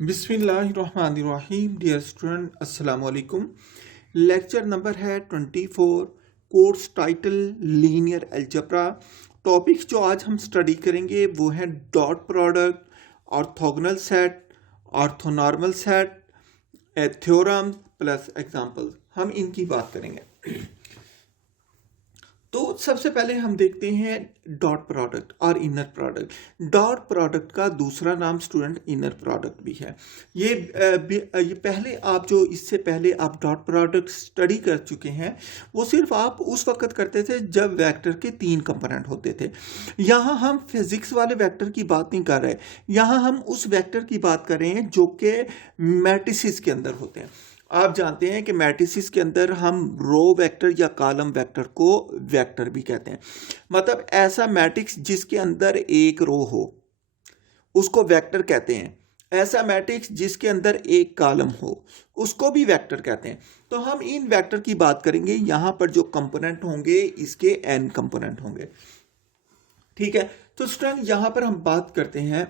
बिस्मिल्लाहिर्रहमानिर्रहीम। Dear student, अस्सलाम वालेकुम। लेक्चर नंबर है 24। Course title linear algebra. Topics जो आज हम स्टडी करेंगे वो है dot product, orthogonal set, orthonormal set, theorem plus example. हम इनकी बात करेंगे। तो सबसे पहले हम देखते हैं डॉट प्रोडक्ट और इनर प्रोडक्ट। डॉट प्रोडक्ट का दूसरा नाम स्टूडेंट इनर प्रोडक्ट भी है। ये पहले आप जो इससे पहले आप डॉट प्रोडक्ट स्टडी कर चुके हैं वो सिर्फ आप उस वक्त करते थे जब वेक्टर के 3 कंपोनेंट होते थे। यहाँ हम फिजिक्स वाले वेक्टर की बात नहीं कर रहे, यहाँ हम उस वेक्टर की बात कर रहे हैं जो कि मैट्रिसेस के अंदर होते हैं। आप जानते हैं कि मैट्रिसेस के अंदर हम रो वेक्टर या कॉलम वेक्टर को वेक्टर भी कहते हैं। मतलब ऐसा मैट्रिक्स जिसके अंदर एक रो हो उसको वेक्टर कहते हैं। ऐसा मैट्रिक्स जिसके अंदर एक कॉलम हो उसको भी वेक्टर कहते हैं। तो हम इन वेक्टर की बात करेंगे। यहां पर जो कंपोनेंट होंगे इसके n कंपोनेंट होंगे। ठीक है, तो स्टूडेंट यहां पर हम बात करते हैं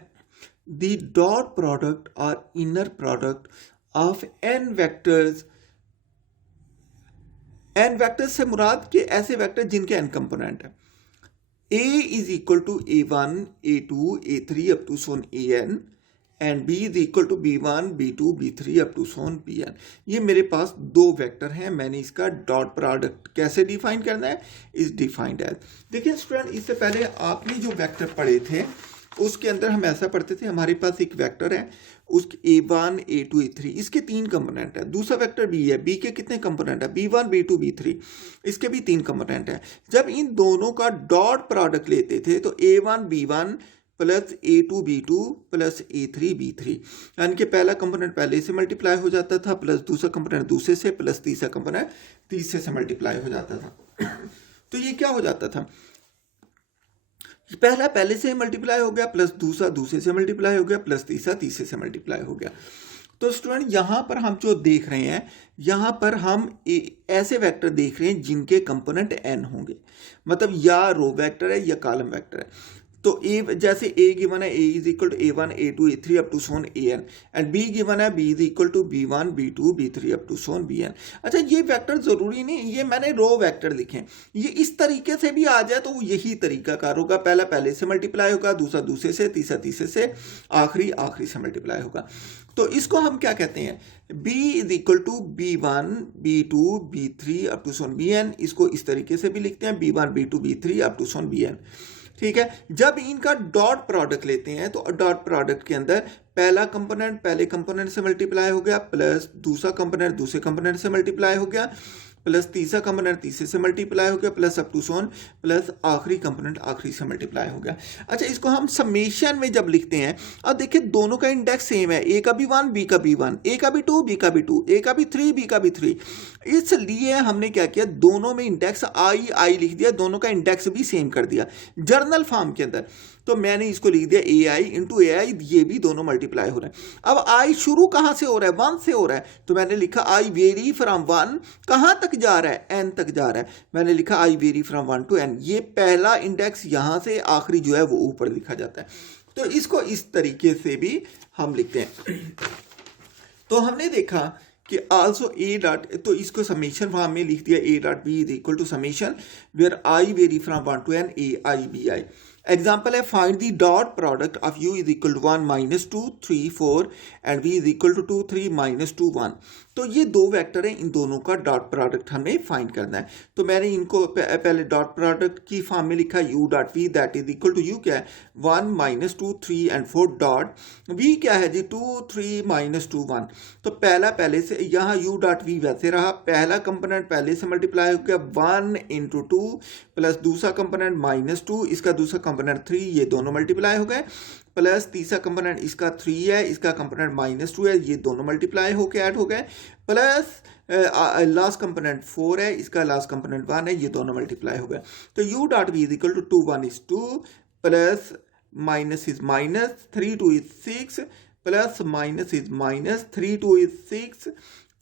द डॉट प्रोडक्ट और inner product of n vectors. n vectors से मुराद के ऐसे वेक्टर जिनके n कंपोनेंट है। a is equal to a1, a2, a3 up to so on an and b is equal to b1, b2, b3 up to so on bn। ये मेरे पास 2 vector हैं। मैंने इसका डॉट प्रोडक्ट कैसे डिफाइन करना है, इज डिफाइंड एज। देखिए स्टूडेंट, इससे पहले आपने जो वेक्टर पढ़े थे उसके अंदर हम ऐसा पढ़ते थे, हमारे पास एक वेक्टर है उसके a1, a2, a3, इसके 3 कंपोनेंट है। दूसरा वेक्टर b है, b के कितने कंपोनेंट है, b1, b2, b3, इसके भी 3 कंपोनेंट है। जब इन दोनों का डॉट प्रोडक्ट लेते थे तो a1 b1 plus a2 b2 plus a3 b3, यानी कि पहला कंपोनेंट पहले से मल्टीप्लाई हो जाता था प्लस दूसरा कंपोनेंट दूसरे से प्लस तीसरा कंपोनेंट तीसरे से मल्टीप्लाई हो जाता था। तो ये क्या हो जाता था, पहला पहले से मल्टीप्लाई हो गया प्लस दूसरा दूसरे से मल्टीप्लाई हो गया प्लस तीसरा तीसरे से मल्टीप्लाई हो गया। तो स्टूडेंट यहाँ पर हम जो देख रहे हैं, यहाँ पर हम ऐसे वेक्टर देख रहे हैं जिनके कंपोनेंट n होंगे। मतलब या रो वेक्टर है या कॉलम वेक्टर है। तो a जैसे a गिवन है, a is equal to a1, a2, a3 up to so on an and b given है, b is equal to b1, b2, b3 up to so on bn। अच्छा, ये vector जरूरी नहीं, ये मैंने रो वेक्टर लिखे। ये इस तरीके से भी आ जाए तो यही तरीका कार होगा, पहला पहले से मल्टीप्लाई होगा, दूसरा दूसरे से, तीसरा तीसरे से, आखिरी से मल्टीप्लाई होगा। तो इसको हम क्या कहते हैं, b is equal to b1, b2, b3 up to so on bn। इसको इस तरीके से भी लिखते हैं, b1, b2, b3 up to so on bn। ठीक है, जब इनका डॉट प्रोडक्ट लेते हैं तो डॉट प्रोडक्ट के अंदर पहला कंपोनेंट पहले कंपोनेंट से मल्टीप्लाई हो गया प्लस दूसरा कंपोनेंट दूसरे कंपोनेंट से मल्टीप्लाई हो गया प्लस तीसरा कंपोनेंट तीसरे से मल्टीप्लाई हो गया plus up to so on plus आखिरी कंपोनेंट आखिरी से मल्टीप्लाई हो गया। अच्छा, इसको हम समेशन में जब लिखते हैं, अब देखिए दोनों का इंडेक्स सेम है, ए का भी 1 बी का भी 1, ए का भी 2 बी का भी 2, ए का भी 3 बी का भी 3। इसलिए हमने क्या किया, दोनों में इंडेक्स आई लिख दिया, दोनों का इंडेक्स भी सेम कर दिया जर्नल फॉर्म के अंदर। तो मैंने इसको लिख दिया ए आई इंटू ए आई, ये भी दोनों मल्टीप्लाई हो रहे हैं। अब आई शुरू कहां से हो रहा है, 1 से हो रहा है, तो मैंने लिखा आई वेरी फ्रॉम 1 कहां तक जा रहा है, n तक जा रहा है, मैंने लिखा i vary from 1 to n। ये पहला इंडेक्स यहां से आखिरी जो है वो ऊपर लिखा जाता है। तो इसको इस तरीके से भी हम लिखते हैं। तो हमने देखा कि आल्सो ए डॉट, तो इसको समेशन फॉर्म में लिख दिया, a dot b is equal to summation where i vary from 1 to n a i b i. Example है, find the dot product of u is equal to 1 minus 2 3 4 and v is equal to 2 3 minus 2 1। तो ये 2 vector हैं, इन दोनों का dot product हमें find करना है। तो मैंने इनको पहले डॉट प्रोडक्ट की फॉर्म में लिखा u dot v that is equal to u क्या है 1 माइनस 2 3 एंड 4 डॉट v क्या है जी 2 3 माइनस 2 1। तो पहला पहले से, यहाँ u डॉट v वैसे रहा, पहला कंपोनेंट पहले से मल्टीप्लाई हो गया 1 इंटू 2 प्लस दूसरा कंपोनेंट माइनस 2, इसका दूसरा कंपोनेंट 3, ये दोनों मल्टीप्लाई हो गए प्लस तीसरा कंपोनेंट इसका 3 है, इसका कंपोनेंट माइनस 2 है, ये दोनों मल्टीप्लाई होके ऐड हो गए प्लस लास्ट कंपोनेंट 4 है, इसका लास्ट कंपोनेंट 1 है, ये दोनों मल्टीप्लाई हो गए। तो u dot v is equal to 2 1 is 2 plus minus is minus 3 2 is 6 plus minus is minus 3 2 is 6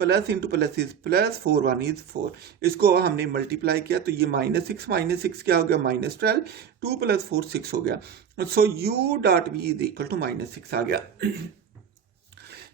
plus into plus is plus 4 1 is 4। इसको हमने मल्टीप्लाई किया तो ये माइनस सिक्स क्या हो गया माइनस 12, 2 प्लस 4 6 हो गया। So u dot v is equal to minus 6 आ गया।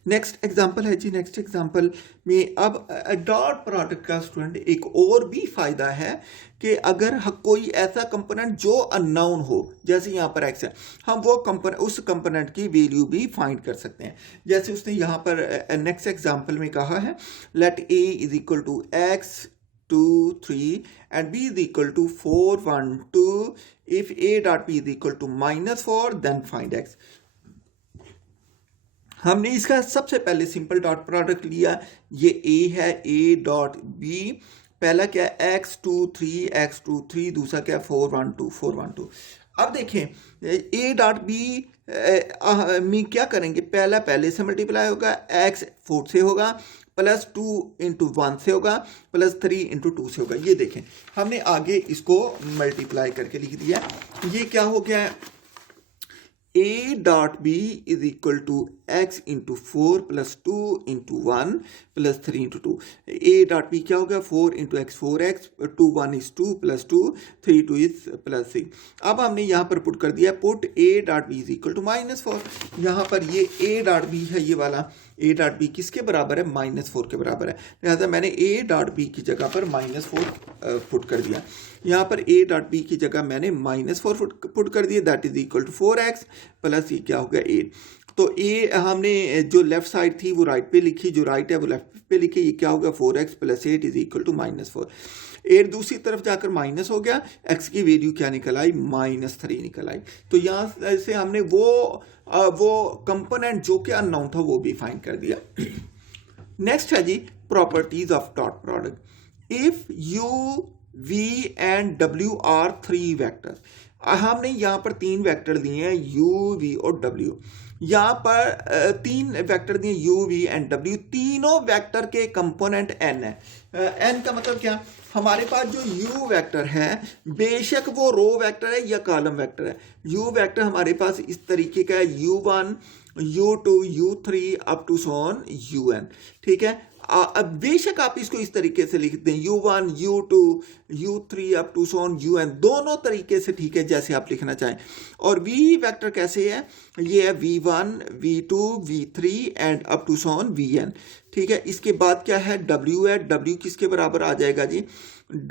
नेक्स्ट एग्जाम्पल है जी, नेक्स्ट एग्जाम्पल में अब डॉट प्रोडक्ट का स्टूडेंट एक और भी फायदा है कि अगर कोई ऐसा कंपोनेंट जो अननोन हो, जैसे यहाँ पर एक्स है, हम वो उस कंपोनेंट की वैल्यू भी फाइंड कर सकते हैं। जैसे उसने यहाँ पर नेक्स्ट एग्जाम्पल में कहा है let a is equal to x 2 3 and b is equal to 4 1 2 if a dot b is equal to -4 then find x। हमने इसका सबसे पहले सिंपल डॉट प्रोडक्ट लिया, ये a है a डॉट b, पहला क्या है x2 3 दूसरा क्या है 4 1 2। अब देखें a डॉट b में क्या करेंगे, पहला पहले से मल्टीप्लाई होगा, x 4 से होगा, प्लस 2 इंटू 1 से होगा, प्लस 3 इंटू 2 से होगा। ये देखें हमने आगे इसको मल्टीप्लाई करके लिख दिया। ये क्या हो गया है, a dot b is equal to x into 4 plus 2 into 1 plus 3 into 2। a dot b क्या हो गया, 4 into x 4x, 2 1 is 2 plus 2 3 2 is plus 3। अब हमने यहाँ पर पुट कर दिया, put a dot b is equal to -4। यहाँ पर ये a डॉट बी है, ये वाला a डॉट बी किसके बराबर है, -4 के बराबर है, लिहाजा मैंने a डॉट बी की जगह पर -4 पुट कर दिया। यहाँ पर a डॉट बी की जगह मैंने -4 पुट कर दिया, that is equal to 4x plus ये क्या हो गया 8। तो a हमने जो लेफ्ट साइड थी वो राइट पे लिखी, जो राइट है वो लेफ्ट पे लिखी, ये क्या हो गया 4x plus 8 is equal to -4। 8 दूसरी तरफ जाकर माइनस हो गया, x की वैल्यू क्या निकल आई, -3 निकल आई। तो यहाँ से हमने वो कंपोनेंट जो कि अननोन था वो भी फाइंड कर दिया। नेक्स्ट है जी properties of dot product. If u v and w are 3 vectors, हमने यहाँ पर 3 वेक्टर दिए हैं u v और w। यहाँ पर 3 वेक्टर दिए u v एंड w, तीनों वेक्टर के कंपोनेंट n है। n का मतलब क्या, हमारे पास जो u वेक्टर है बेशक वो रो वेक्टर है या कॉलम वेक्टर है, u वेक्टर हमारे पास इस तरीके का है u1 u2 u3 up to so on un, ठीक है। अब बेशक आप इसको इस तरीके से लिख दें u1 u2 u3 up to so on un, दोनों तरीके से ठीक है जैसे आप लिखना चाहें। और v वेक्टर कैसे है, ये है v1 v2 v3 and up to so on vn, ठीक है। इसके बाद क्या है w है, w किसके बराबर आ जाएगा जी,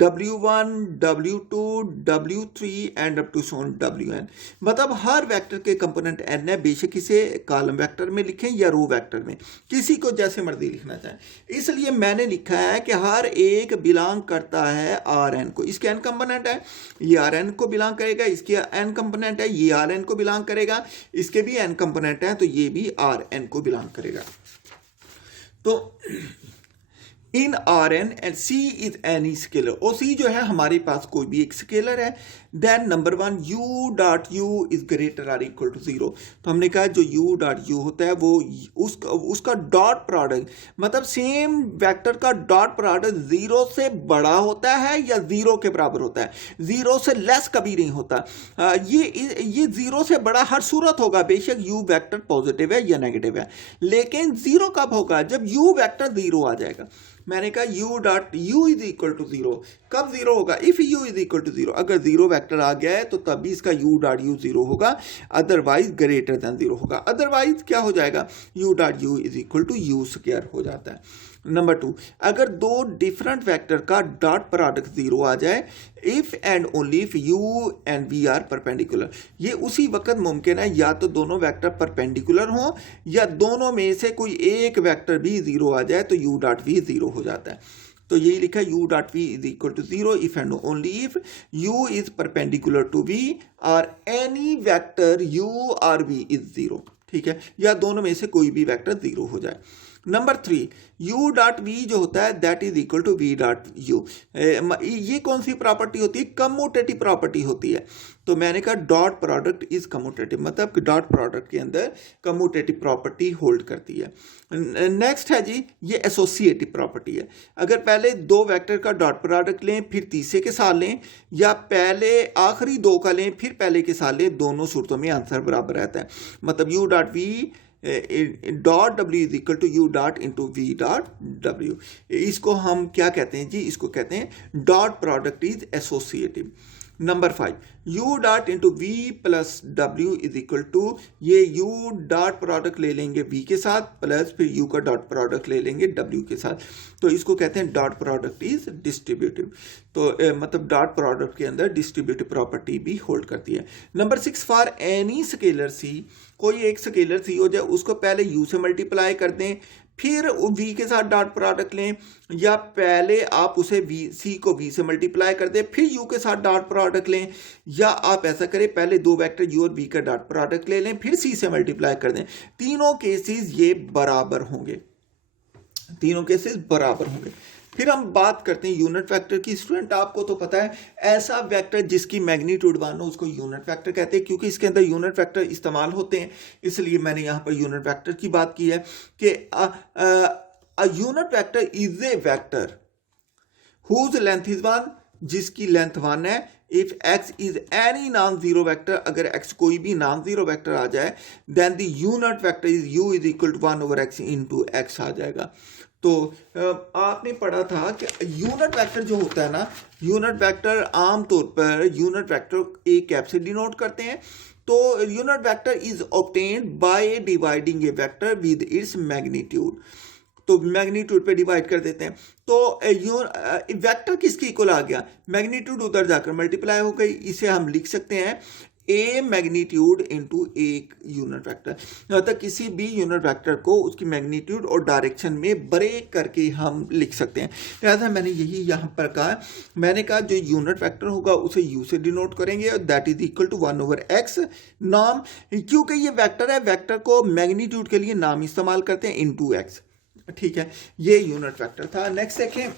w1 w2 w3 and up to so on wn। मतलब हर वेक्टर के कंपोनेंट n है, बेशक इसे कॉलम वेक्टर में लिखें या रो वेक्टर में, किसी को जैसे मर्जी लिखना चाहें। इसलिए मैंने लिखा है कि हर एक बिलोंग करता है rn को, इसके n कंपोनेंट है, ये rn को बिलोंग करेगा, इसके n कंपोनेंट है, ये rn को बिलोंग करेगा, इसके भी n कंपोनेंट है तो ये भी rn को बिलोंग करेगा। तो इन Rn and C is any scalar, और C जो है हमारे पास कोई भी एक स्केलर है, then number 1 u dot u is greater or equal to 0। तो हमने कहा जो u डॉट u होता है वो उसका डॉट प्रोडक्ट, मतलब सेम वेक्टर का डॉट प्रोडक्ट 0 से बड़ा होता है या 0 के बराबर होता है, 0 से लेस कभी नहीं होता। ये 0 से बड़ा हर सूरत होगा, बेशक u वेक्टर पॉजिटिव है या नेगेटिव है, लेकिन 0 कब होगा, जब u वेक्टर 0 आ जाएगा। मैंने कहा u dot u is equal to 0, कब 0 होगा, if u is equal to 0, अगर 0 वेक्टर आ गया है तो तभी इसका u डॉट u 0 होगा, अदरवाइज ग्रेटर देन 0 होगा। अदरवाइज क्या हो जाएगा, u dot u is equal to u square हो जाता है। नंबर 2, अगर दो डिफरेंट वेक्टर का डॉट प्रोडक्ट 0 आ जाए, if and only if u and v are perpendicular, ये उसी वक्त मुमकिन है या तो दोनों वेक्टर परपेंडिकुलर हों या दोनों में से कोई एक वेक्टर भी 0 आ जाए तो u डॉट v 0 हो जाता है। तो यही लिखा है u dot v is equal to 0 if and only if u is perpendicular to v और एनी वेक्टर u और v इज 0, ठीक है, या दोनों में से कोई भी वेक्टर 0 हो जाए। नंबर 3, u डॉट v जो होता है that is equal to v dot u। ये कौन सी प्रॉपर्टी होती है, कम्यूटेटिव प्रॉपर्टी होती है। तो मैंने कहा डॉट प्रोडक्ट इज कम्यूटेटिव, मतलब डॉट प्रोडक्ट के अंदर कम्यूटेटिव प्रॉपर्टी होल्ड करती है। नेक्स्ट है जी ये एसोसिएटिव प्रॉपर्टी है, अगर पहले 2 वेक्टर का डॉट प्रोडक्ट लें फिर तीसरे के साथ लें, या पहले आखिरी 2 का लें फिर पहले के साथ लें, दोनों सूरतों में आंसर बराबर रहता है। मतलब u dot v dot w is equal to u dot into v dot w। इसको हम क्या कहते हैं जी, इसको कहते हैं dot product is associative. Number 5 u dot into v plus डब्ल्यू इज इक्वल टू, ये u डॉट प्रोडक्ट ले लेंगे v के साथ प्लस फिर u का डॉट प्रोडक्ट ले लेंगे w के साथ, तो इसको कहते हैं डॉट प्रोडक्ट इज डिस्ट्रीब्यूटिव। तो मतलब डॉट प्रोडक्ट के अंदर डिस्ट्रीब्यूटिव प्रॉपर्टी भी होल्ड करती है। Number 6 for any scalar c, कोई एक स्केलर c हो जाए उसको पहले u से मल्टीप्लाई कर दें फिर v के साथ डॉट प्रोडक्ट लें, या पहले आप उसे c को v से मल्टीप्लाई कर दें फिर u के साथ डॉट प्रोडक्ट लें, या आप ऐसा करें पहले दो वेक्टर u और v का डॉट प्रोडक्ट ले लें फिर c से मल्टीप्लाई कर दें। तीनों केसेस ये बराबर होंगे, तीनों केसेस बराबर होंगे। फिर हम बात करते हैं यूनिट वेक्टर की। स्टूडेंट आपको तो पता है ऐसा वेक्टर जिसकी मैग्नीट्यूड 1 हो उसको यूनिट वेक्टर कहते हैं, क्योंकि इसके अंदर यूनिट वेक्टर इस्तेमाल होते हैं, इसलिए मैंने यहाँ पर यूनिट वेक्टर की बात की है कि a unit vector is a vector whose length is 1, जिसकी लेंथ 1 है। If x is any non zero vector, अगर x कोई भी नॉन जीरो वेक्टर आ जाए then the unit vector is u is equal to 1 over x into x आ जाएगा। तो आपने पढ़ा था कि यूनिट वेक्टर जो होता है ना, यूनिट वेक्टर आमतौर पर यूनिट वेक्टर एक कैप से डिनोट करते हैं। तो unit vector is obtained by dividing A vector with its magnitude, तो मैग्नीट्यूड पे डिवाइड कर देते हैं। तो वेक्टर किसके इक्वल आ गया, मैग्नीट्यूड उधर जाकर मल्टीप्लाई हो गई, इसे हम लिख सकते हैं ए मैग्नीट्यूड इंटू एक यूनिट वेक्टर। मतलब किसी भी यूनिट वेक्टर को उसकी मैग्नीट्यूड और डायरेक्शन में ब्रेक करके हम लिख सकते हैं। लिहाजा मैंने यही यहाँ पर कहा, मैंने कहा जो यूनिट वेक्टर होगा उसे u से डिनोट करेंगे और that is equal to 1 over x नाम, क्योंकि ये वेक्टर है, वेक्टर को मैग्नीट्यूड के लिए नाम इस्तेमाल करते हैं इंटू x। ठीक है, ये यूनिट वेक्टर था। नेक्स्ट देखें,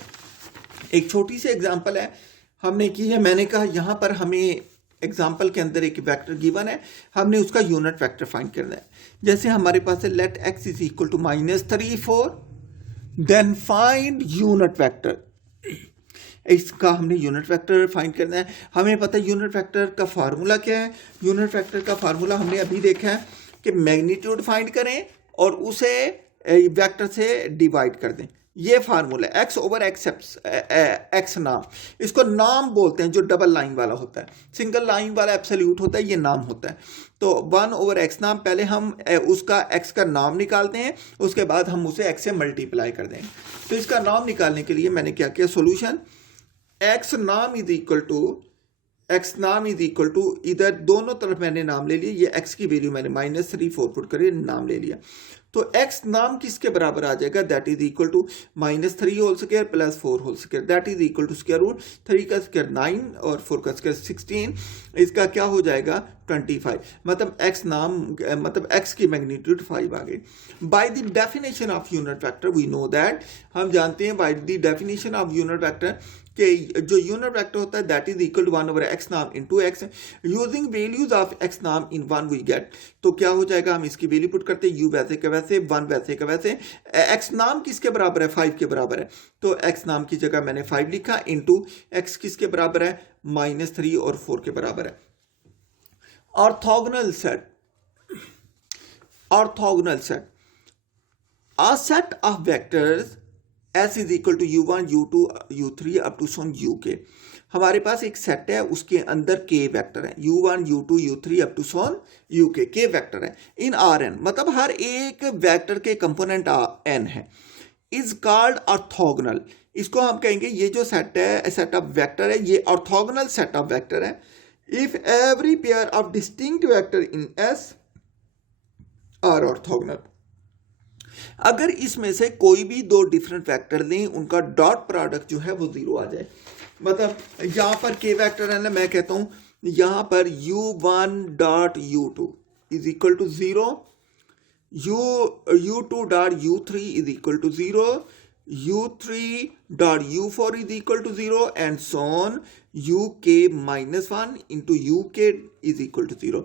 एक छोटी सी एग्जांपल है हमने की है। मैंने कहा यहाँ पर हमें एग्जांपल के अंदर एक वेक्टर गिवन है, हमने उसका यूनिट वेक्टर फाइंड करना है। जैसे हमारे पास है let x is equal to -3 4, then find unit vector. इसका हमने यूनिट वेक्टर फाइंड करना है। हमें पता है यूनिट वेक्टर का फार्मूला क्या है। यूनिट वेक्टर का फार्मूला हमने अभी देखा है कि मैग्नीट्यूड फाइंड करें और उसे वेक्टर से डिवाइड कर दें, ये फार्मूला x ओवर x नाम, इसको नाम बोलते हैं जो डबल लाइन वाला होता है। सिंगल लाइन वाला एब्सोल्यूट होता है, ये नाम होता है। तो 1 ओवर x नाम, पहले हम उसका x का नाम निकालते हैं, उसके बाद हम उसे x से मल्टीप्लाई कर देंगे। तो इसका नाम निकालने के लिए मैंने क्या किया, सोल्यूशन x नाम इज इक्वल टू इधर दोनों तरफ मैंने नाम ले लिया, ये x की वैल्यू मैंने -3 4 पुट करके नाम ले लिया। तो x नाम किसके बराबर आ जाएगा, that is equal to -3 whole square plus 4 whole square, that is equal to square root 3 का स्क्वायर 9 और 4 का स्क्वायर 16, इसका क्या हो जाएगा 25। मतलब x नाम मतलब x की मैग्नीट्यूड 5 आ गई। By the definition of unit vector we know that, हम जानते हैं by the definition of unit vector कि जो यूनिट वेक्टर होता है that is equal to 1 over x नाम into x, using values of x नाम इन 1 वी गेट। तो क्या हो जाएगा, हम इसकी वैल्यू पुट करते हैं, u वैसे का वैसे 1 वैसे का वैसे, x नाम किसके बराबर है 5 के बराबर है, तो x नाम की जगह मैंने 5 लिखा इंटू x किसके बराबर है -3 और 4 के बराबर है। Orthogonal set, orthogonal set, a set of vectors S is equal to u1 u2 u3 up to some uk। हमारे पास एक सेट है, उसके अंदर k वेक्टर है, u1 u2 u3 up to some uk, k vector है in Rn, मतलब हर एक वेक्टर के कंपोनेंट n है, इज कॉल्ड ऑर्थोगोनल। इसको हम कहेंगे ये जो सेट है, सेट ऑफ वेक्टर है, ये ऑर्थोगोनल सेट ऑफ वेक्टर है if every pair of distinct vector in S are orthogonal. अगर इसमें से कोई भी दो डिफरेंट वेक्टर लें, उनका डॉट प्रोडक्ट जो है वो 0 आ जाए। मतलब यहाँ पर k वेक्टर है ना, मैं कहता हूँ यहाँ पर u1 dot u2 is equal to 0, u2 dot u3 is equal to 0, u3 dot u4 is equal to 0 and so on, uk -1 into uk is equal to 0।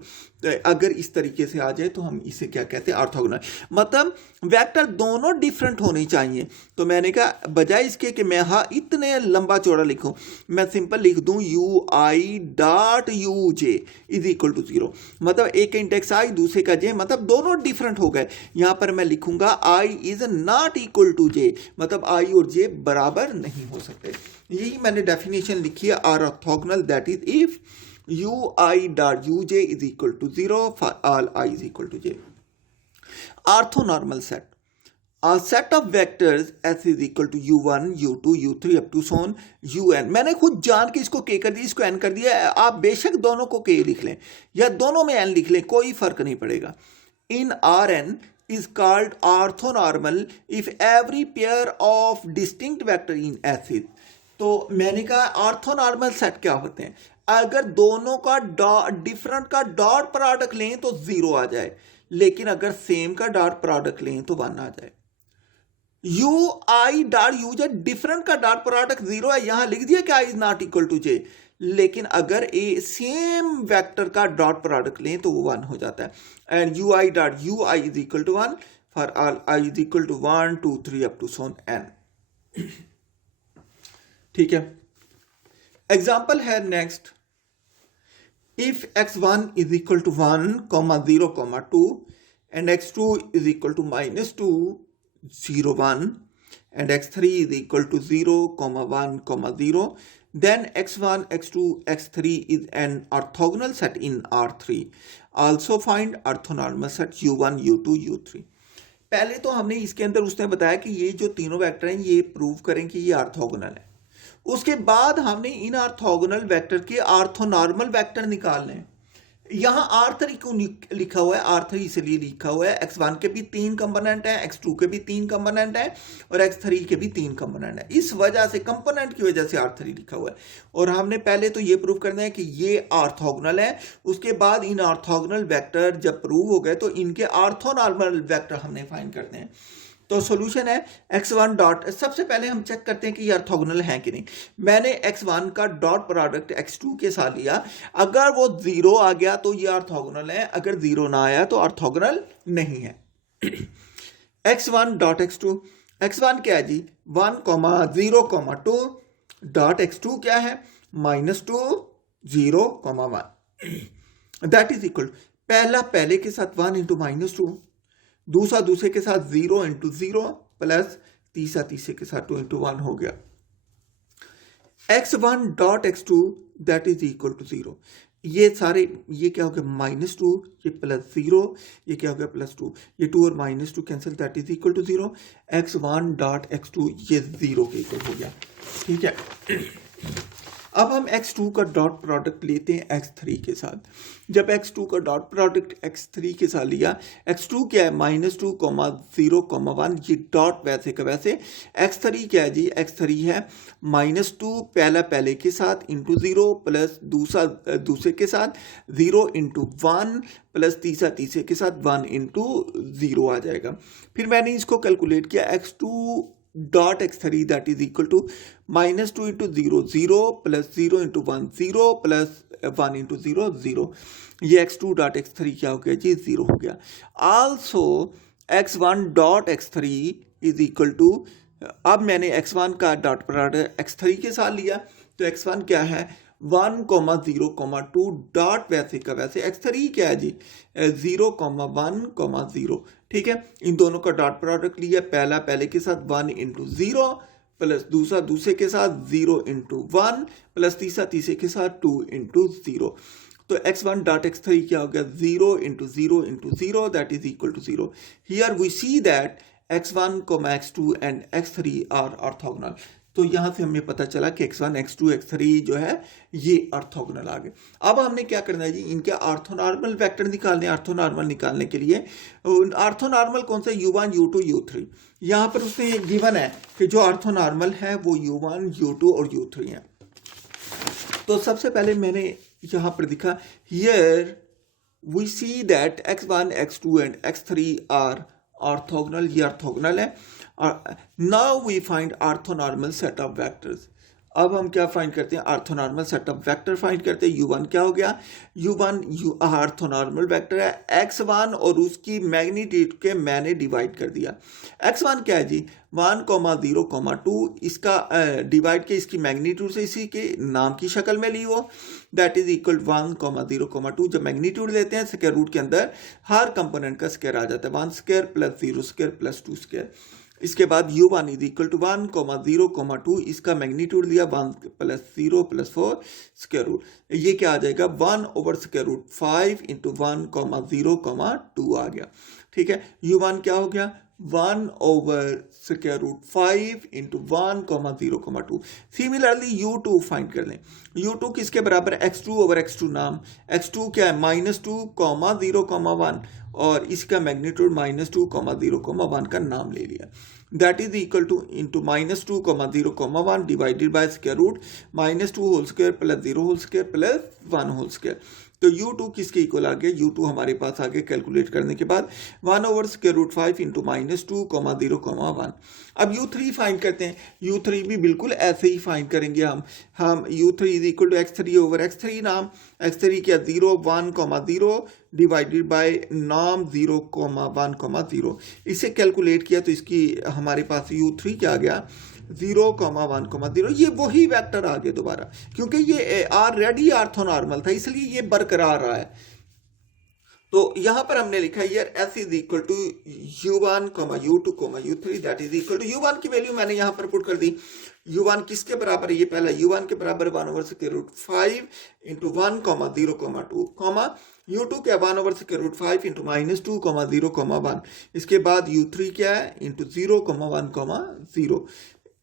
अगर इस तरीके से आ जाए तो हम इसे क्या कहते हैं, ऑर्थोगोनल। मतलब वेक्टर दोनों डिफरेंट होने चाहिए। तो मैंने कहा बजाय इसके कि मैं हाँ इतने लंबा चौड़ा लिखूं, मैं सिंपल लिख दूं u i dot u j is equal to 0। मतलब एक इंडेक्स आई दूसरे का जे, मतलब दोनों डिफरेंट हो गए। यहां पर मैं लिखूंगा आई इज नॉट इक्वल टू जे, मतलब आई और जे बराबर नहीं हो सकते। यही मैंने डेफिनेशन लिखी है are orthogonal, that is if u i dot u j is equal to 0 for all i is equal to j. Orthonormal set, a set of vectors s is equal to u1 u2 u3 up to so on un। मैंने खुद जान के इसको k कर दिया, इसको n कर दिया। आप बेशक दोनों को k लिख लें या दोनों में n लिख लें, कोई फर्क नहीं पड़ेगा। in Rn is called orthonormal if every pair of distinct vector in S is। तो मैंने कहा ऑर्थोनॉर्मल सेट क्या होते हैं, अगर दोनों का डिफरेंट का डॉट प्रोडक्ट लें तो 0 आ जाए, लेकिन अगर सेम का डॉट प्रोडक्ट लें तो 1 आ जाए। U i dot u j different का डॉट प्रोडक्ट 0 है, यहां लिख दिया कि आई इज नॉट इक्वल टू जे, लेकिन अगर ए सेम वेक्टर का डॉट प्रोडक्ट लें तो वो 1 हो जाता है। And u i dot u i is equal to 1 for all i is equal to 1 2 3 up to so n। ठीक है, एग्जाम्पल है next. If x1 is equal to 1 0 2 and x2 is equal to -2 0 1 and x3 is equal to 0 1 0, then x1 x2 x3 is an orthogonal set in R3। also find orthonormal set u1 u2 u3। पहले तो हमने इसके अंदर उसने बताया कि ये जो तीनों वेक्टर हैं ये प्रूव करें कि ये ऑर्थोगोनल है। उसके बाद हमने इन ऑर्थोगोनल वेक्टर के ऑर्थोनॉर्मल वेक्टर निकालने हैं। यहां R3 क्यों लिखा हुआ है, R3 इसलिए लिखा हुआ है x1 के भी 3 कंपोनेंट हैं, x2 के भी 3 कंपोनेंट हैं और x3 के भी 3 कंपोनेंट हैं। इस वजह से कंपोनेंट की वजह से R3 लिखा हुआ है। और हमने पहले तो ये प्रूव करना है कि ये ऑर्थोगोनल है। उसके बाद इन ऑर्थोगोनल वेक्टर जब प्रूव हो गए तो इनके ऑर्थोनॉर्मल वेक्टर हमने फाइंड करते हैं। तो सॉल्यूशन है x1 डॉट, सबसे पहले हम चेक करते हैं कि ये ऑर्थोगोनल है कि नहीं। मैंने x1 का डॉट प्रोडक्ट x2 के साथ लिया, अगर वो 0 आ गया तो ये ऑर्थोगोनल है, अगर 0 ना आया तो ऑर्थोगोनल नहीं है। x1 डॉट x2, x1 क्या है जी 1 0 2 डॉट x2 क्या है -2 0 1, दैट इज इक्वल पहला पहले के साथ 1 इंटू -2, दूसरा दूसरे के साथ 0 इंटू 0 प्लस तीसरा तीसरे के साथ 2 इंटू 1 हो गया। x1 dot x2 that is equal to 0। ये सारे ये क्या हो गया -2, ये +0, ये क्या हो गया +2, ये 2 और -2 cancel, that is equal to 0। x1 dot x2 ये 0 के इक्वल हो गया। ठीक है, अब हम x2 का डॉट प्रोडक्ट लेते हैं x3 के साथ। जब x2 का डॉट प्रोडक्ट x3 के साथ लिया, x2 क्या है -2 0 1, ये डॉट वैसे का वैसे। x3 क्या है जी, x3 है -2 पहला पहले के साथ इंटू 0 प्लस दूसरा दूसरे के साथ 0 इंटू 1 प्लस तीसरा तीसरे के साथ 1 इंटू 0 आ जाएगा। फिर मैंने इसको कैलकुलेट किया, x2 dot x3 that is equal to -2 into 0 0 plus 0 into 1 0 plus 1 into 0 0। ये x2 डॉट x3 क्या हो गया जी 0 हो गया। Also x1 dot x3 is equal to, अब मैंने x1 का डॉट प्रोडक्ट x3 के साथ लिया तो x1 क्या है 1 0 2 डॉट वैसे का वैसे, x3 क्या है जी 0 1 0। ठीक है, इन दोनों का डॉट प्रोडक्ट लिया, पहला पहले के साथ 1 इंटू 0 प्लस दूसरा दूसरे के साथ 0 इंटू 1 प्लस तीसरा तीसरे के साथ 2 इंटू 0। तो x1 डॉट x3 क्या हो गया 0 into 0 into 0 that is equal to 0। Here we see that x1 x2 and x3 are orthogonal. तो यहां से हमें पता चला कि x1 x2 x3 जो है ये ऑर्थोगोनल आ गए। अब हमने क्या करना है जी, इनके ऑर्थोनॉर्मल वेक्टर निकालने। ऑर्थोनॉर्मल निकालने के लिए ऑर्थोनॉर्मल कौन सा u1 u2 u3, यहां पर उसने गिवन है कि जो ऑर्थोनॉर्मल है वो u1 u2 और u3 है। तो सबसे पहले मैंने यहां पर दिखा, here we see that x1 x2 and x3 are orthogonal, ये ऑर्थोगोनल है। Now we find orthonormal set of vectors। अब हम क्या फाइंड करते हैं, orthonormal set of vector find करते हैं। U1 क्या हो गया, U1 ऑर्थोनॉर्मल वेक्टर है x1 और उसकी मैग्नीट्यूड के मैंने डिवाइड कर दिया। x1 क्या है जी, 1,0,2 इसका डिवाइड के इसकी मैग्नीट्यूड से इसी के नाम की शक्ल में ली हो, दैट इज इक्वल 1,0,2। जब मैग्नीट्यूड लेते हैं स्क्वायर रूट के अंदर हर कंपोनेंट का स्क्वायर आ जाता है, 1 square plus 0 square plus 2 square. इसके बाद U1 इज इक्वल टू 1,0,2 इसका मैग्नीट्यूड लिया 1 प्लस 0 प्लस 4 स्क्वायर रूट, ये क्या आ जाएगा 1 ओवर स्क्वायर रूट 5 इंटू 1,0,2 आ गया। ठीक है, U1 क्या हो गया 1 over square root 5 into 1,0,2। Similarly U2 find कर लें। U2 किसके बराबर है, x2 ओवर x2 नाम, x2 क्या है -2,0,1 और इसका मैग्नीट्यूड -2,0,1 का नाम ले लिया, that is equal to into -2,0,1 divided by square root -2 whole square plus 0 whole square plus 1 whole square. तो U2 किसके इक्वल आ गया, U2 हमारे पास आगे कैलकुलेट करने के बाद 1 ओवर स्क्वायर रूट 5 इंटू -2,0,1। अब U3 फाइंड करते हैं। U3 भी बिल्कुल ऐसे ही फाइंड करेंगे हम U3 is equal to x3 over x3 नाम, x3 क्या 0 1,0 डिवाइडेड बाय नाम 0,1,0। इसे कैलकुलेट किया तो इसकी हमारे पास U3 क्या आ गया 0,1,0। ये वही वेक्टर आ गए दोबारा, क्योंकि ये ऑलरेडी ऑर्थोनॉर्मल था इसलिए ये बरकरार रहा है। तो यहां पर हमने लिखा है यार s is equal to U1, U2, U3 that is equal to U1 की वैल्यू मैंने यहां पर पुट कर दी। U1 किसके बराबर है, ये पहला U1 के बराबर 1 over square root 5 into 1,0,2, U2 क्या 1 ओवर स्क्वायर रूट 5 इंटू -2,0,1। इसके बाद U3 क्या है into 0,1,0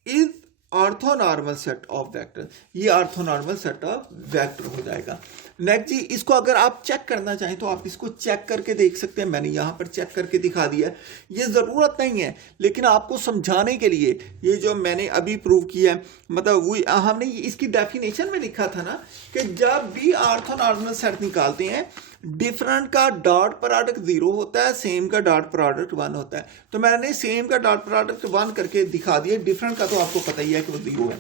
is orthonormal set of vector. ये ऑर्थोनॉर्मल सेट ऑफ वेक्टर हो जाएगा। नेक्स्ट जी, इसको अगर आप चेक करना चाहें तो आप इसको चेक करके देख सकते हैं, मैंने यहाँ पर चेक करके दिखा दिया है। ये ज़रूरत नहीं है लेकिन आपको समझाने के लिए ये जो मैंने अभी प्रूव किया है, मतलब वो हमने इसकी डेफिनेशन में लिखा था ना कि जब भी ऑर्थोनॉर्मल सेट निकालते हैं डिफरेंट का डॉट प्रोडक्ट 0 होता है, सेम का डॉट प्रोडक्ट 1 होता है। तो मैंने सेम का डॉट प्रोडक्ट 1 करके दिखा दिया, डिफरेंट का तो आपको पता ही है कि वो 0 है।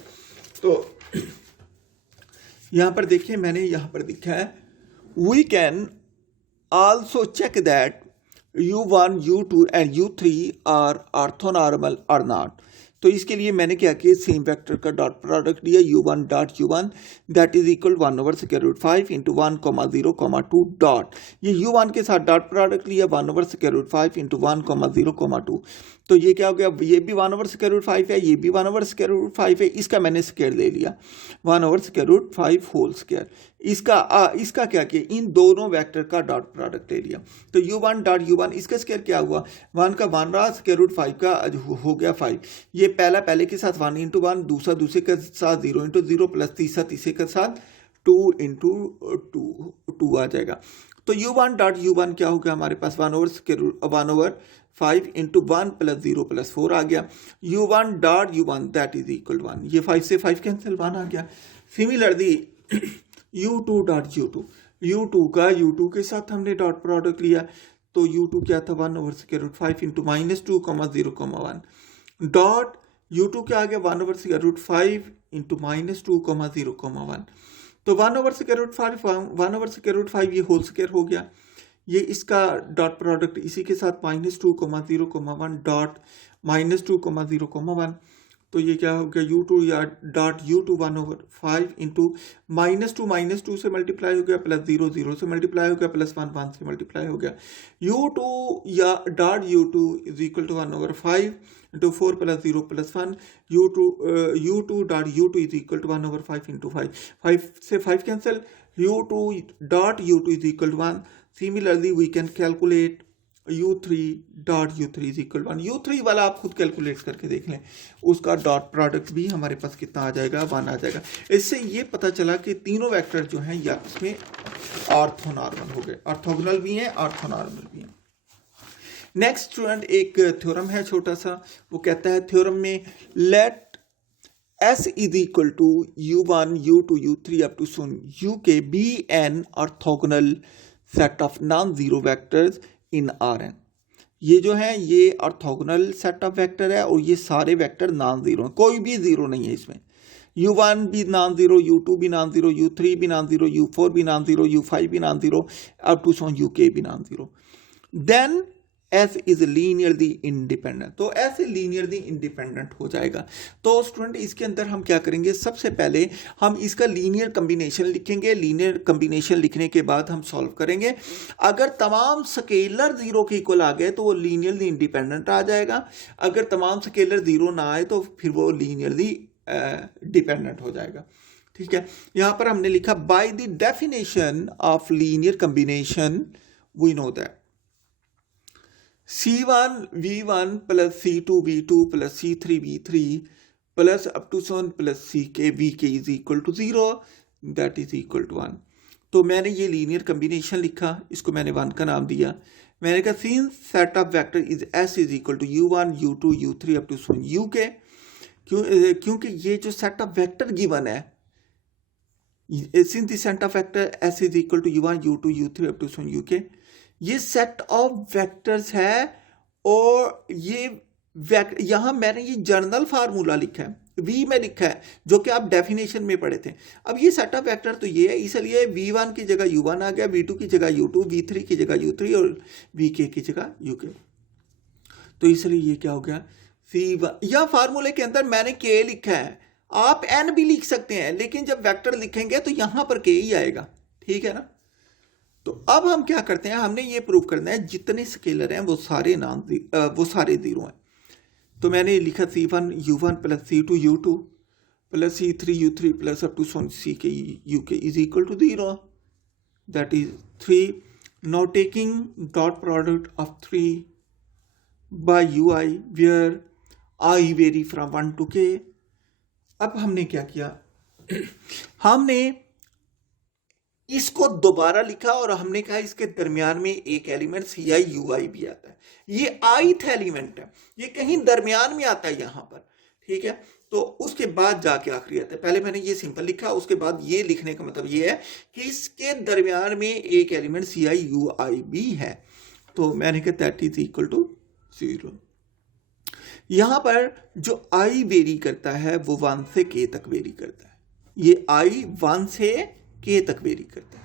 तो यहां पर देखिए मैंने यहां पर लिखा है we can also check that U1, U2 and U3 are orthonormal और नॉट। तो इसके लिए मैंने क्या किया, सेम वेक्टर का डॉट प्रोडक्ट लिया U1 dot U1 that is equal 1 over square root 5 into 1,0,2 dot, ये U1 के साथ डॉट प्रोडक्ट लिया 1 ओवर स्क्वायर रूट 5 इंटू 1,0,2। तो ये क्या हो गया, ये भी 1 ओवर स्क्वायर रूट 5 है, ये भी 1 ओवर स्क्वायर रूट 5 है, इसका मैंने स्क्वायर ले लिया 1 over square root 5 whole square. इसका क्या किया, इन दोनों वेक्टर का डॉट प्रोडक्ट ले लिया। तो U1 डॉट U1 इसका स्क्वायर क्या हुआ, 1 का 1 रहा, स्क्वायर रूट 5 का हो गया 5। ये पहला पहले के साथ 1 इंटू 1, दूसरा दूसरे के साथ 0 इंटू 0 प्लस तीसरा तीसरे के साथ 2 इंटू 2 आ जाएगा। तो U1 डॉट U1 क्या हो गया हमारे पास 1 ओवर 5 इंटू 1 प्लस 0 प्लस 4 आ गया। U1 dot U1 that is equal 1, ये 5 से 5 कैंसिल 1 आ गया। सिमिलरली U2 डॉट U2 का U2 के साथ हमने डॉट प्रोडक्ट लिया, तो U2 क्या था 1 over square root 5 into -2,0,1 dot U2 क्या आ गया 1 ओवर स्क्वायर रूट 5 इंटू -2,0,1। तो 1 ओवर स्क्वायर रूट 5 ये होल स्क्वायर हो गया, ये इसका डॉट प्रोडक्ट इसी के साथ -2,0,1 डॉट -2,0,1। तो ये क्या हो गया U2 या डॉट U2 1 ओवर 5 इंटू -2 से मल्टीप्लाई हो गया प्लस 0 से मल्टीप्लाई हो गया प्लस 1 से मल्टीप्लाई हो गया। U2 या dot U2 is equal to 1 over 5 into 4 plus 0 plus 1। U2 dot U2 is equal to 1 over 5 into 5 से 5 cancel, U2 dot U2 is equal to 1। Similarly we can calculate U3 dot U3 is equal 1। U3 वाला आप खुद calculate करके देख लें, उसका dot product भी हमारे पास कितना आ जाएगा 1 आ जाएगा। इससे ये पता चला कि तीनों वेक्टर जो हैं या इसमें ऑर्थोनॉर्मल हो गए, ऑर्थोगोनल भी हैं ऑर्थोनॉर्मल भी हैं। नेक्स्ट स्टूडेंट एक थ्योरम है छोटा सा, वो कहता है थ्योरम में let S is equal to U1 U2 U3 up to so on U k be an orthogonal set of non zero vectors in Rn। ये जो है ये ऑर्थोगोनल सेट ऑफ वेक्टर है और ये सारे वेक्टर नॉन जीरो हैं, कोई भी जीरो नहीं है इसमें। U1 भी नॉन ज़ीरो, U2 भी नॉन ज़ीरो, U3 भी नॉन ज़ीरो, U4 भी नॉन ज़ीरो, U5 भी non zero, up to so UK भी non zero. Then S is linearly independent, तो ऐसे लीनियरली इंडिपेंडेंट हो जाएगा। तो स्टूडेंट इसके अंदर हम क्या करेंगे, सबसे पहले हम इसका लीनियर कम्बिनेशन लिखेंगे। लीनियर कम्बिनेशन लिखने के बाद हम सॉल्व करेंगे। अगर तमाम स्केलर जीरो के इक्वल आ गए तो वो लीनियरली इंडिपेंडेंट आ जाएगा। अगर तमाम स्केलर जीरो ना आए तो फिर वो लीनियरली डिपेंडेंट हो जाएगा। ठीक है, यहां पर हमने लिखा by the definition of linear combination we know that C1 V1 plus C2 V2 plus C3 V3 plus up to so on plus CK VK is equal to 0, that is equal to 1। तो मैंने ये linear combination लिखा, इसको मैंने 1 का नाम दिया। मैंने कहा since set of vector is S is equal to U1 U2 U3 up to so UK, क्योंकि ये जो सेट ऑफ वेक्टर गिवन है, since the set of vector S is equal to U1 U2 U3 up to so UK, ये set of vectors है। और ये यहां मैंने ये जनरल फार्मूला लिखा है, V में लिखा है, जो कि आप डेफिनेशन में पढ़े थे। अब ये सेट ऑफ वेक्टर तो ये है, इसलिए V1 की जगह U1 आ गया, V2 की जगह U2, V3 की जगह U3 और VK की जगह UK। तो इसलिए ये क्या हो गया, C1। या फार्मूले के अंदर मैंने K लिखा है, आप N भी लिख सकते हैं, लेकिन जब वेक्टर लिखेंगे तो यहां पर K ही आएगा। ठीक है ना। तो अब हम क्या करते हैं, हमने ये प्रूव करना है जितने स्केलर हैं वो सारे जीरो हैं। तो मैंने लिखा C1 U1 plus C2 U2 plus C3 U3 plus up to CK UK is equal to 0, that is 3। Now taking dot product of 3 by UI where I vary from 1 to K। अब हमने क्या किया, हमने इसको दोबारा लिखा और हमने कहा इसके दरमियान में एक एलिमेंट CI UI भी आता है। ये ith एलिमेंट है, ये कहीं दरमियान में आता है यहां पर। ठीक है, तो उसके बाद जाके आखिरी आता है। पहले मैंने ये सिंपल लिखा, उसके बाद ये लिखने का मतलब ये है कि इसके दरमियान में एक एलिमेंट CI UI भी है। तो मैंने कहा दैट इज इक्वल टू 0। यहां पर जो I वेरी करता है वो 1 से K तक वेरी करता है। ये I 1 से K तक वेरी करता है।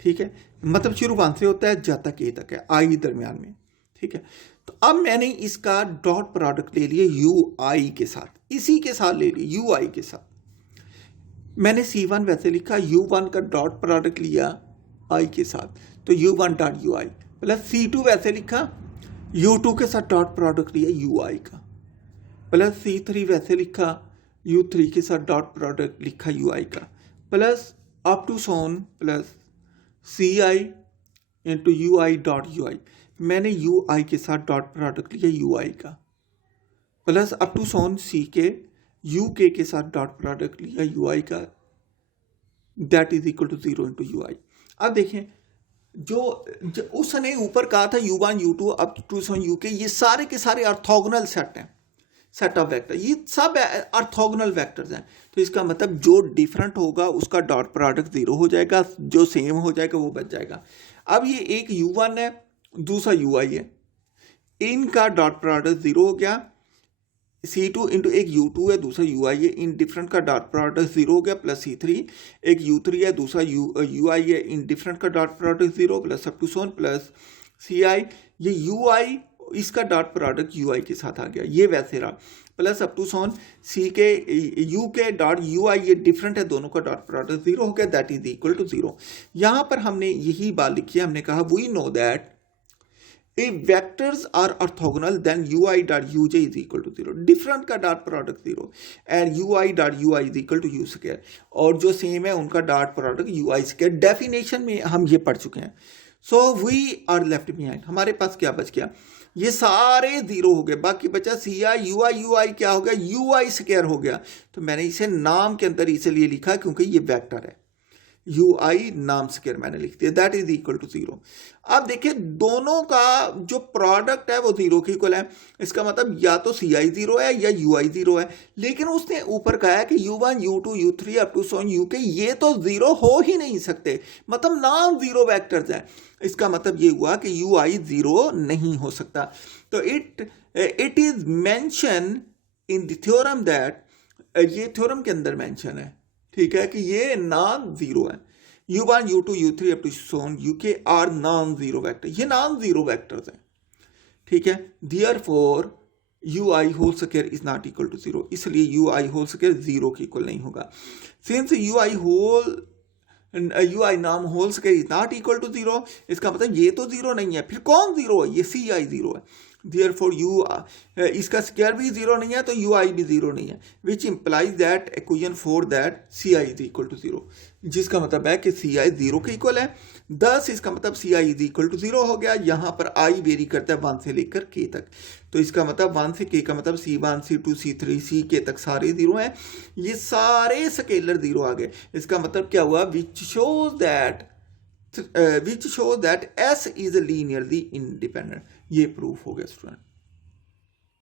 ठीक है, मतलब शुरू 1 से होता है, जाता K तक है, I दरमियान में। ठीक है, तो अब मैंने इसका डॉट प्रोडक्ट ले लिया UI के साथ, इसी के साथ ले लिया UI के साथ। मैंने C1 वैसे लिखा, U1 का डॉट प्रोडक्ट लिया I के साथ, तो U1 dot UI plus C2 वैसे लिखा, U2 के साथ डॉट प्रोडक्ट लिया UI का, प्लस C3 वैसे लिखा, U3 के साथ डॉट प्रोडक्ट लिखा UI का, plus up to so on plus CI into UI dot UI। मैंने UI के साथ डॉट प्रोडक्ट लिया UI का, plus up to so on CK UK के साथ डॉट प्रोडक्ट लिया UI का, that is equal to 0 into UI। अब देखें, जो उसने ऊपर कहा था U1 U2 up to so on UK, ये सारे के सारे ऑर्थोगोनल सेट हैं, सेट ऑफ वेक्टर, ये सब ऑर्थोगोनल वेक्टर्स हैं। तो इसका मतलब जो डिफरेंट होगा उसका डॉट प्रोडक्ट 0 हो जाएगा, जो सेम हो जाएगा वो बच जाएगा। अब ये एक U1 है, दूसरा UI है, इनका डॉट प्रोडक्ट 0 हो गया। C2 इंटू एक U2 है, दूसरा UI है, इन डिफरेंट का डॉट प्रोडक्ट 0 हो गया, प्लस C3 एक U3 है, दूसरा UI है, इन डिफरेंट का dot product 0 plus up to so on plus CI, ये UI इसका डॉट प्रोडक्ट UI के साथ आ गया, ये वैसे रहा, plus up to so on CK UK dot UI, ये डिफरेंट है, दोनों का डॉट प्रोडक्ट 0 हो गया, दैट इज इक्वल टू 0। यहां पर हमने यही बात लिखी है, हमने कहा we know that if vectors are orthogonal then UI dot UJ is equal to 0, different का dot product 0 and UI dot UI is equal to U square, और जो सेम है उनका dot product UI square. Definition में हम ये पढ़ चुके हैं। So we are left behind, हमारे पास क्या बच गया, ये सारे 0 हो गए, बाकी बचा CI UI क्या हो गया, UI स्क्वायर हो गया। तो मैंने इसे नाम के अंदर इसलिए लिखा क्योंकि ये वेक्टर है, UI नाम स्क्वायर मैंने लिख दिया, दैट इज इक्वल टू 0। अब देखिए दोनों का जो प्रोडक्ट है वो 0 के इक्वल है, इसका मतलब या तो CI 0 है या UI 0 है, लेकिन उसने ऊपर कहा है कि U1 U2 U3 up to so on UK, ये तो 0 हो ही नहीं सकते, मतलब नॉन 0 वेक्टर्स हैं। इसका मतलब ये हुआ कि UI 0 नहीं हो सकता। तो it is mention in the theorem that ये थ्योरम के अंदर मेंशन है, ठीक है, कि ये नॉन जीरो है। U1, U2, U3 up to so on UK are non zero vector, ये नॉन जीरो वेक्टर्स हैं, ठीक है। Therefore UI whole square is not equal to zero, इसलिए UI होल स्क्वायर जीरो के इक्वल नहीं होगा। सिंस UI नाम whole square is not equal to zero, इसका मतलब ये तो जीरो नहीं है, फिर कौन जीरो है? ये CI जीरो है। देयरफॉर इसका स्क्वायर भी जीरो नहीं है तो UI भी जीरो नहीं है, which implies that equation for that CI is equal to zero, जिसका मतलब है कि CI जीरो के इक्वल है। 10 इसका मतलब CI is equal to zero हो गया। यहाँ पर I वेरी करता है 1 से लेकर K तक, तो इसका मतलब 1 से K का मतलब C1, C2, C3, CK तक सारे जीरो हैं, ये सारे स्केलर जीरो आ गए। इसका मतलब क्या हुआ? Which shows that S is linearly independent, ये प्रूफ हो गया स्टूडेंट।